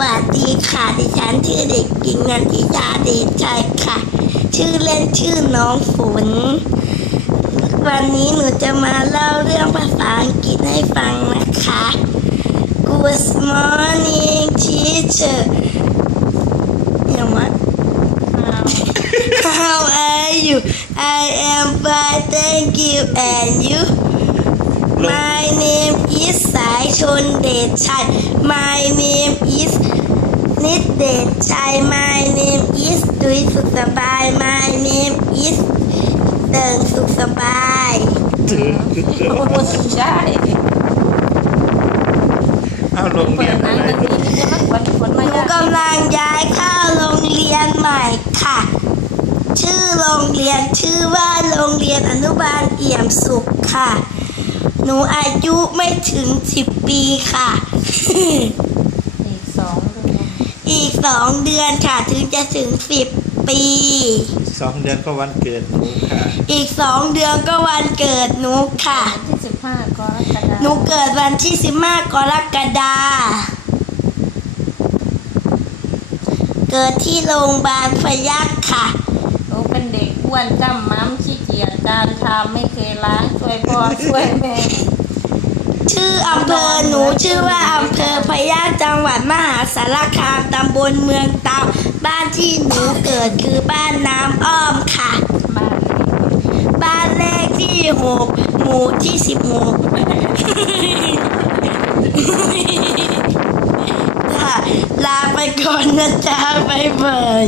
วัสดีค่ะ ดิฉันชื่อเด็กหญิงนันทิยาเดชชัยค่ะ ชื่อเล่นชื่อน้องฝน วันนี้หนูจะมาเล่าเรื่องภาษาอังกฤษให้ฟังนะคะ Good morning teacher อย่างวะ How are you I am fine thank you and you My name is สายช นเดชชัย My name is นิดเดชชัย My name is ดุยสุขสบาย My name is เดินสุขสบายใช่เอาโรงเรียนนั้อะนไรมันมีจะมาขวัญขนหมานูยากกำลังย้ายเข้าโรงเรียนใหม่ค่ะ ชื่อโรงเรียนชื่อว่าโรงเรียนอนุบาลเอี่ยมสุขค่ะ หนูอายุไม่ถึงสิบปีค่ะ อีกสองเดือนอีกสองเดือนค่ะ ถึงจะถึงสิบปี สองเดือนก็วันเกิดหนูค่ะ อีกสองเดือนก็วันเกิดหนูค่ะ วันที่สิบห้ากรกฎาคมหนูเกิดวันที่สิบห้ากรกฎาเกิดที่โรงพยาบาลพยัคฆ์ค่ะ หนูเป็นเด็ก อ้วนจ้ำม้ำขี้เกียจจานชามไม่เคยล้างช่วยพ่อช่วยแม่ชื่ออำเภอหนูชื่อว่าอำเภอพะยาจังหวัดมหาสารคามตำบลเมืองเตาบ้านที่หนูเกิดคือบ้านน้ำอ้อมค่ะ บ้านบ้านเลขที่หกหมู่ที่สิบหกค่ะลาไปก่อนนะจ๊ะบ๊ายบาย